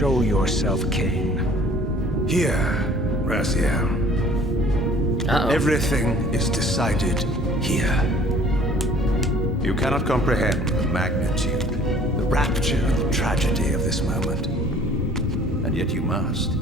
Show yourself, Cain. Here, Raziel. Everything is decided here. You cannot comprehend the magnitude, the rapture, and the tragedy of this moment. And yet you must,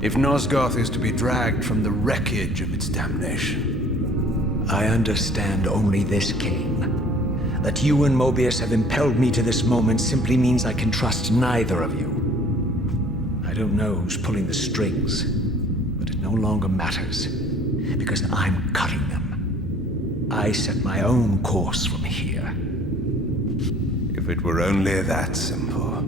if Nosgoth is to be dragged from the wreckage of its damnation. I understand only this, Cain. That you and Mobius have impelled me to this moment simply means I can trust neither of you. I don't know who's pulling the strings, but it no longer matters, because I'm cutting them. I set my own course from here. If it were only that simple.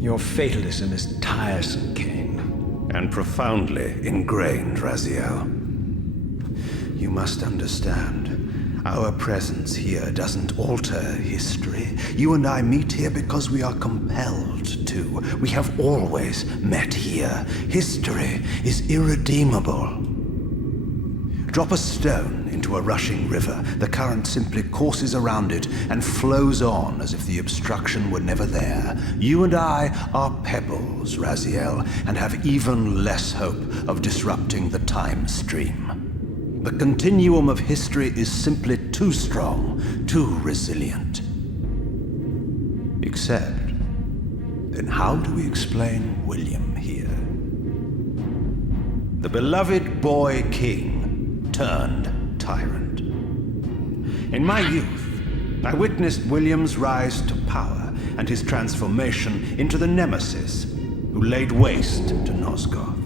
Your fatalism is tiresome, Cain. And profoundly ingrained, Raziel. You must understand. Our presence here doesn't alter history. You and I meet here because we are compelled to. We have always met here. History is irredeemable. Drop a stone into a rushing river. The current simply courses around it and flows on as if the obstruction were never there. You and I are pebbles, Raziel, and have even less hope of disrupting the time stream. The continuum of history is simply too strong, too resilient. Except, then how do we explain William here? The beloved boy king turned tyrant. In my youth, I witnessed William's rise to power and his transformation into the nemesis who laid waste to Nosgoth.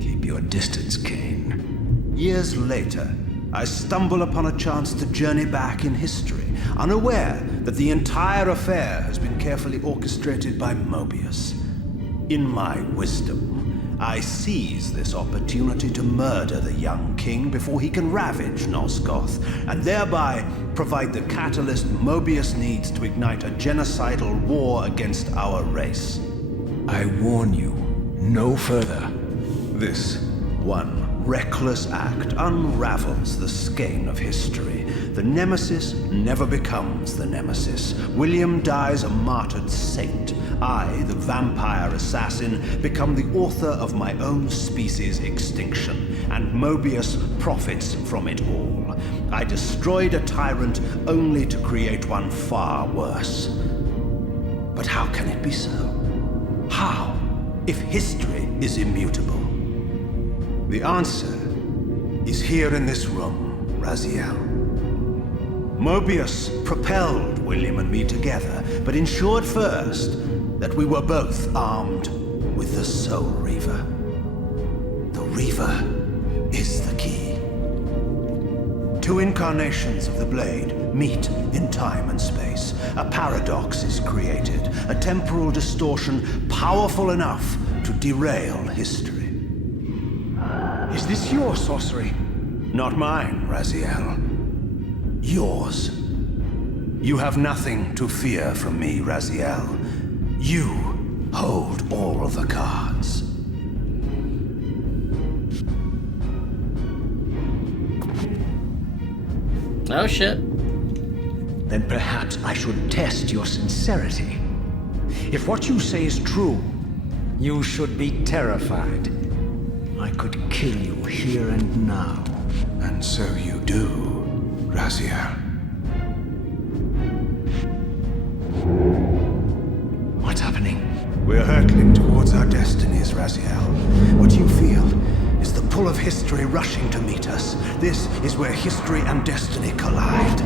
Keep your distance, Cain. Years later, I stumble upon a chance to journey back in history, unaware that the entire affair has been carefully orchestrated by Mobius. In my wisdom, I seize this opportunity to murder the young king before he can ravage Nosgoth, and thereby provide the catalyst Mobius needs to ignite a genocidal war against our race. I warn you, no further. This one reckless act unravels the skein of history. The nemesis never becomes the nemesis. William dies a martyred saint. I, the vampire assassin, become the author of my own species' extinction, and Mobius profits from it all. I destroyed a tyrant only to create one far worse. But how can it be so? How, if history is immutable? The answer is here in this room, Raziel. Mobius propelled William and me together, but ensured first that we were both armed with the Soul Reaver. The Reaver is the key. Two incarnations of the blade meet in time and space. A paradox is created, a temporal distortion powerful enough to derail history. Is this your sorcery? Not mine, Raziel. Yours. You have nothing to fear from me, Raziel. You hold all of the cards. Oh shit. Then perhaps I should test your sincerity. If what you say is true, you should be terrified. I could kill you here and now. And so you do, Raziel. What's happening? We're hurtling towards our destinies, Raziel. What you feel is the pull of history rushing to meet us. This is where history and destiny collide.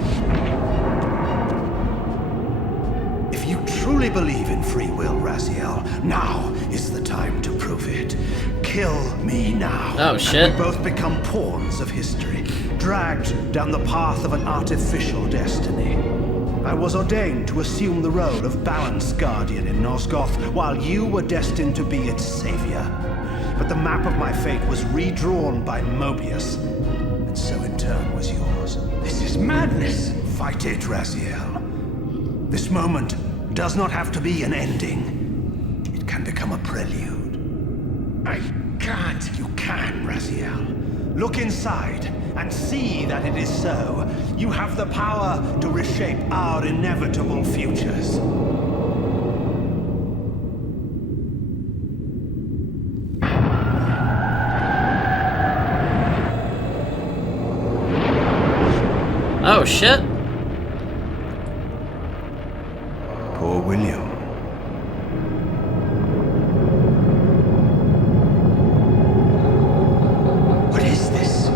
If you truly believe in free will, Raziel, now is the time to prove it. Kill me now. Oh, shit. And we both become pawns of history, dragged down the path of an artificial destiny. I was ordained to assume the role of balanced guardian in Nosgoth, while you were destined to be its savior. But the map of my fate was redrawn by Mobius, and so in turn was yours. This is madness. Fight it, Raziel. This moment does not have to be an ending. It can become a prelude. I can't. You can, Raziel. Look inside and see that it is so. You have the power to reshape our inevitable futures. Oh, shit. Poor William. What is this?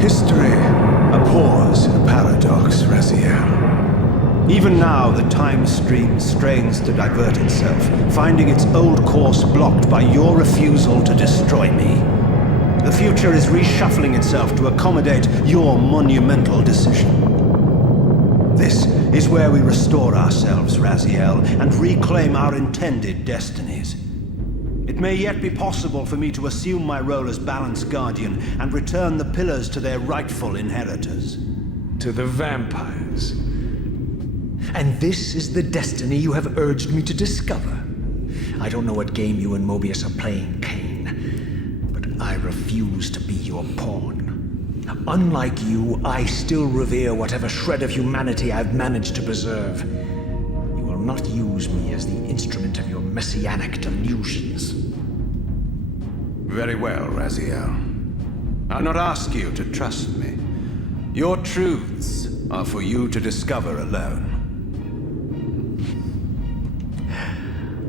History abhors a paradox, Raziel. Even now, the time stream strains to divert itself, finding its old course blocked by your refusal to destroy me. The future is reshuffling itself to accommodate your monumental decision. This is where we restore ourselves, Raziel, and reclaim our intended destinies. It may yet be possible for me to assume my role as Balance Guardian and return the pillars to their rightful inheritors. To the vampires. And this is the destiny you have urged me to discover. I don't know what game you and Mobius are playing, Kane, but I refuse to be your pawn. Unlike you, I still revere whatever shred of humanity I've managed to preserve. You will not use me as the instrument of your messianic delusions. Very well, Raziel. I'll not ask you to trust me. Your truths are for you to discover alone.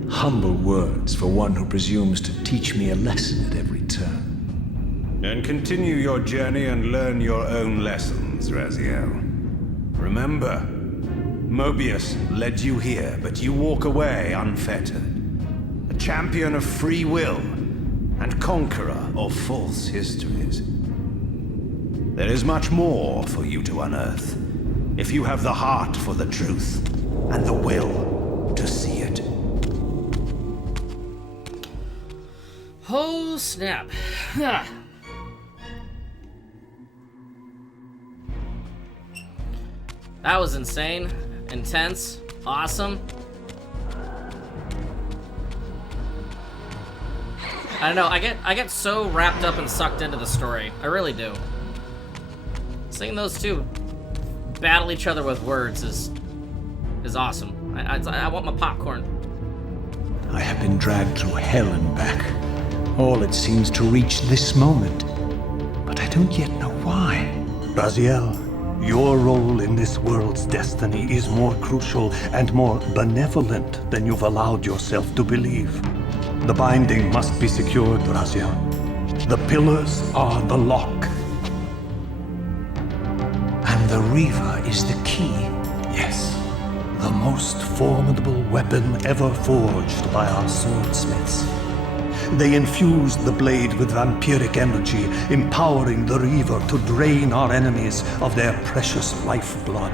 Humble words for one who presumes to teach me a lesson at every turn. Then continue your journey and learn your own lessons, Raziel. Remember, Mobius led you here, but you walk away unfettered. A champion of free will and conqueror of false histories. There is much more for you to unearth, if you have the heart for the truth and the will to see it. Oh, snap. That was insane, intense, awesome. I don't know, I get so wrapped up and sucked into the story. I really do. Seeing those two battle each other with words is awesome. I want my popcorn. I have been dragged through hell and back. All it seems to reach this moment. But I don't yet know why. Raziel, your role in this world's destiny is more crucial and more benevolent than you've allowed yourself to believe. The binding must be secured, Raziel. The pillars are the lock. And the Reaver is the key. Yes, the most formidable weapon ever forged by our swordsmiths. They infused the blade with vampiric energy, empowering the Reaver to drain our enemies of their precious lifeblood.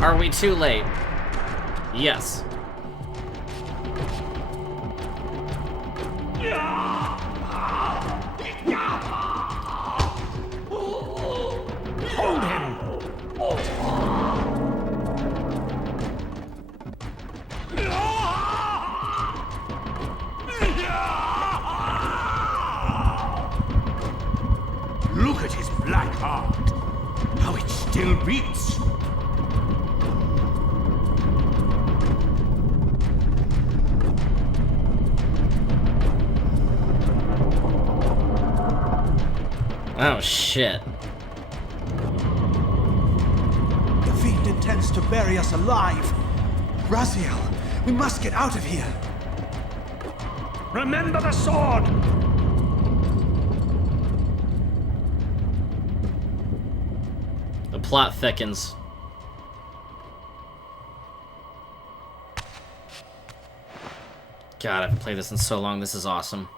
Are we too late? Yes. Hold him! Look at his black heart. How it still beats. Oh, shit. The fiend intends to bury us alive. Raziel, we must get out of here. Remember the sword! The plot thickens. God, I haven't played this in so long. This is awesome.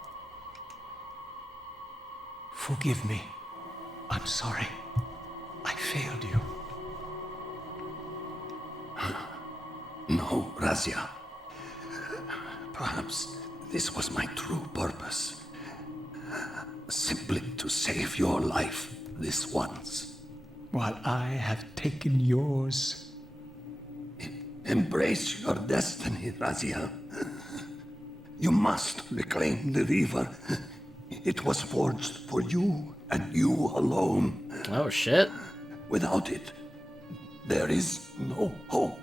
Forgive me. I'm sorry. I failed you. No, Razia. Perhaps this was my true purpose. Simply to save your life this once. While I have taken yours. Embrace your destiny, Razia. You must reclaim the Reaver. It was forged for you and you alone. Oh, shit. Without it, there is no hope.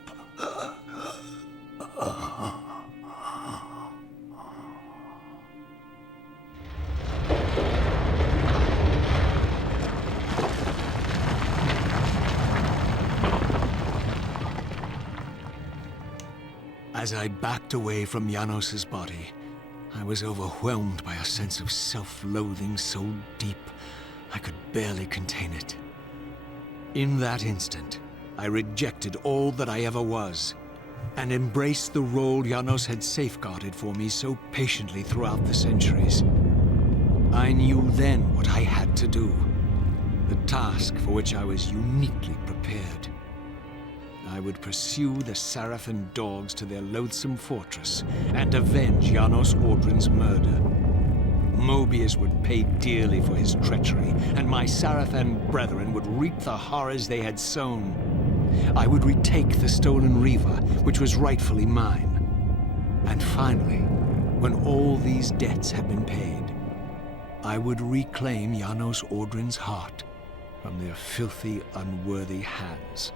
As I backed away from Janos's body, I was overwhelmed by a sense of self-loathing so deep I could barely contain it. In that instant, I rejected all that I ever was, and embraced the role Janos had safeguarded for me so patiently throughout the centuries. I knew then what I had to do, the task for which I was uniquely prepared. I would pursue the Sarafan dogs to their loathsome fortress and avenge Janos Audrin's murder. Mobius would pay dearly for his treachery, and my Sarafan brethren would reap the horrors they had sown. I would retake the stolen Reaver, which was rightfully mine. And finally, when all these debts had been paid, I would reclaim Janos Audrin's heart from their filthy, unworthy hands.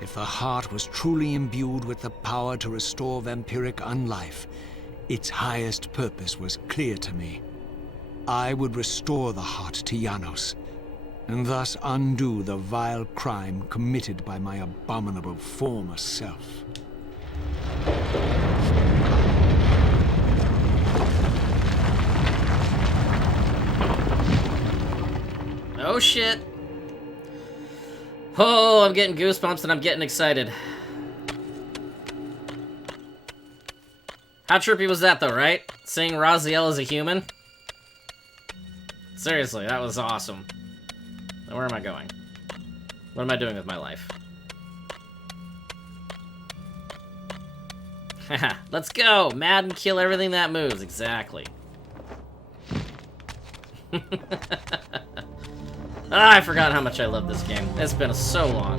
If the heart was truly imbued with the power to restore vampiric unlife, its highest purpose was clear to me. I would restore the heart to Janos, and thus undo the vile crime committed by my abominable former self. Oh shit. Oh, I'm getting goosebumps and I'm getting excited. How trippy was that though, right? Seeing Raziel as a human? Seriously, that was awesome. Now, where am I going? What am I doing with my life? Haha, let's go! Mad and kill everything that moves, exactly. I forgot how much I love this game. It's been so long.